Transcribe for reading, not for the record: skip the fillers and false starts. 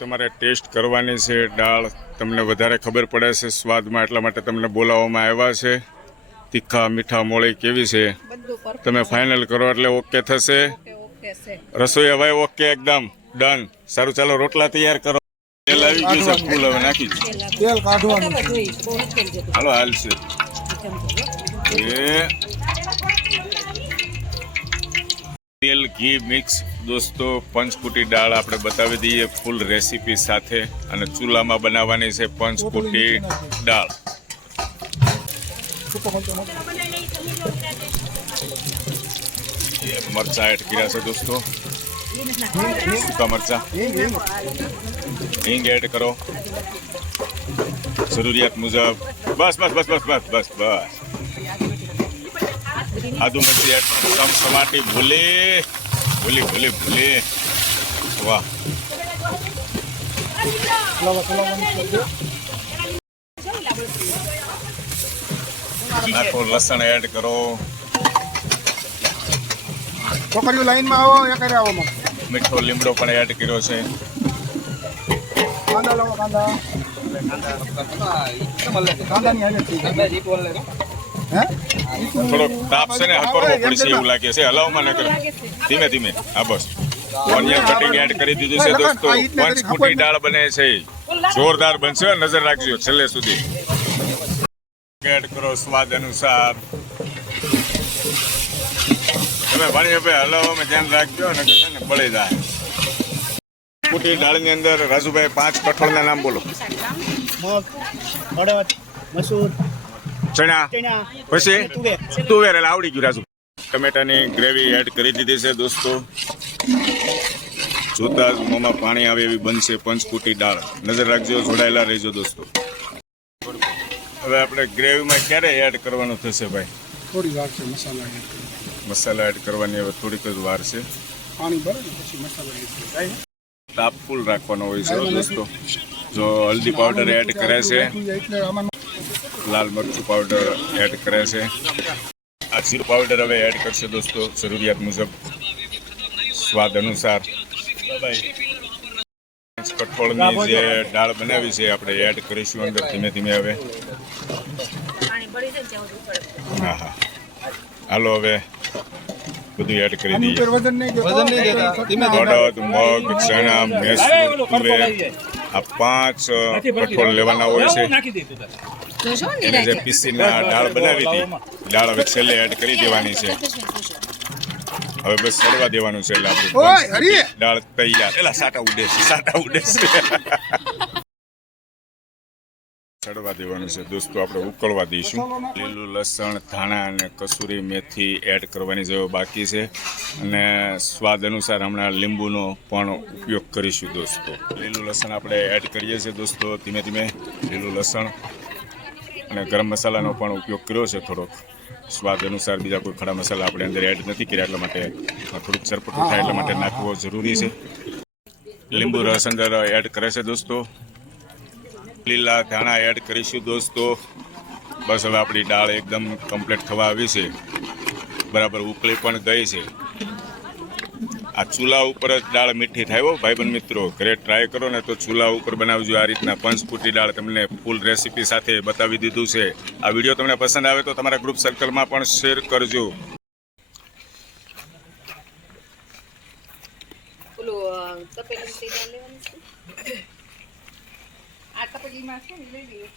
તમારે ટેસ્ટ કરવાની છે દાળ, તમને વધારે ખબર પડે છે સ્વાદમાં, એટલા માટે તમને બોલાવવામાં આવ્યા છે. તીખા મીઠા મોળી કેવી છે તમે ફાઇનલ કરો એટલે ઓકે થશે. રસોઈ ભાઈ ઓકે એકદમ ડન. સારું ચાલો રોટલા તૈયાર કરો. તેલ આવી ગયું છે ફૂલ, હવે નાખી તેલ કાઢવાનું. હાલો હાલ છે તેલ ઘી મિક્સ દોસ્તો. પંચકુટી દાળ આપણે બતાવી દઈએ ફૂલ રેસીપી સાથે, અને ચૂલામાં બનાવવાની છે પંચકુટી દાળ. મરચા એડ કર્યા છે દોસ્તો, સૂકા મરચા, હિંગ એડ કરો જરૂરિયાત મુજબ. બસ બસ બસ બસ બસ બસ બસ. આદુ મરચી એડ, ટમાટી ભૂલી ભૂલી ભૂલી ભૂલી. વાહ. નાખો લસણ એડ કરો. છોકરીઓ લાઈનમાં આવો, એ કરે આવો. મીઠો લીમડો પણ એડ કર્યો છે. કાંદા લાવો, કાંદા. થોડોક તાપ છે ને હકરવો પડશે એવું લાગે છે. હલાવમાં ન કરો, ધીમે ધીમે. હા બસ. ઓનિયન કટિંગ એડ કરી દીધું છે દોસ્તો. પંચકુટી દાળ બને છે, જોરદાર બનશે. નજર રાખજો છેલ્લે સુધી. એડ કરો સ્વાદ અનુસાર. તમે ભણીએ ભાઈ હલાવવામાં ધ્યાન રાખજો ને બળી જાય. કુટી દાળની અંદર રાજુભાઈ 5 કઠોળના નામ બોલો. મગ, અડદ, મસૂર, ચણા, પછી તુવેર. એટલે આવડી ગયું રાજુ. ટમેટાની ગ્રેવી એડ કરી દીધી છે દોસ્તો. જોતા જ મોંમાં પાણી આવે એવી બનશે પંચકુટી દાળ. નજર રાખજો, જોડાયેલા રહેજો દોસ્તો. હવે આપણે ગ્રેવીમાં ક્યારે એડ કરવાનું થશે ભાઈ? થોડી વાર છે મસાલા એડ કરો. મસાલા એડ કરવાની હવે થોડીક જ વાર છે. પાણી ભરે ને પછી મસાલા એડ કરો. તાપ ફૂલ રાખવાનો હોય છે દોસ્તો. જો હલ્દી પાવડર એડ કરે છે, લાલ મરચું પાવડર એડ કરે છે, આ જીરું પાવડર હવે એડ કરશે દોસ્તો જરૂરિયાત મુજબ, સ્વાદ અનુસાર. કઠોળની જે દાળ બનાવી છે આપણે એડ કરીશું અંદર ધીમે ધીમે. હવે હા હા હાલો હવે બધું એડ કરી દઈએ. અડદ, મગ, ચણા, મૈસૂર, તુવેર, આ 5 કઠોળ લેવાના હોય છે. એને જે પીસીને દાળ બનાવી હતી, દાળ હવે છેલ્લે એડ કરી દેવાની છે. હવે બસ ચડવા દેવાનું છે એટલે આપણે દાળ તૈયાર. એલા સાટા ઉડે છે, સાટા ઉડે છે. ચડવા દેવાનું છે દોસ્તો, આપણે ઉકળવા દઈશું. લીલું લસણ, ધાણા અને કસૂરી મેથી એડ કરવાની જેવો બાકી છે, અને સ્વાદ અનુસાર હમણાં લીંબુનો પણ ઉપયોગ કરીશું દોસ્તો. લીલું લસણ આપણે એડ કરીએ છીએ દોસ્તો ધીમે ધીમે. લીલું લસણ અને ગરમ મસાલાનો પણ ઉપયોગ કર્યો છે થોડોક સ્વાદ અનુસાર. બીજા કોઈ ખડા મસાલા આપણે અંદર એડ નથી કર્યા, એટલા માટે થોડુંક ચરપટું થાય એટલા માટે નાખવો જરૂરી છે. લીંબુ રસ અંદર એડ કરે છે દોસ્તો. લીલા ધાણા એડ કરીશું દોસ્તો. બસ હવે આપણી દાળ એકદમ કમ્પ્લીટ થવા આવી છે, બરાબર ઉકળી પણ ગઈ છે. આ ચૂલા ઉપર જ દાળ મીઠી થાય હો ભાઈબંધ મિત્રો. ઘરે ટ્રાય કરો ને તો ચૂલા ઉપર બનાવજો આ રીતના પંચકુટી દાળ. તમને ફૂલ રેસીપી સાથે બતાવી દીધું છે. આ વિડીયો તમને પસંદ આવે તો તમારા ગ્રુપ સર્કલમાં પણ શેર કરજો. આ તપેલીમાં છે ને લઈ ગયું.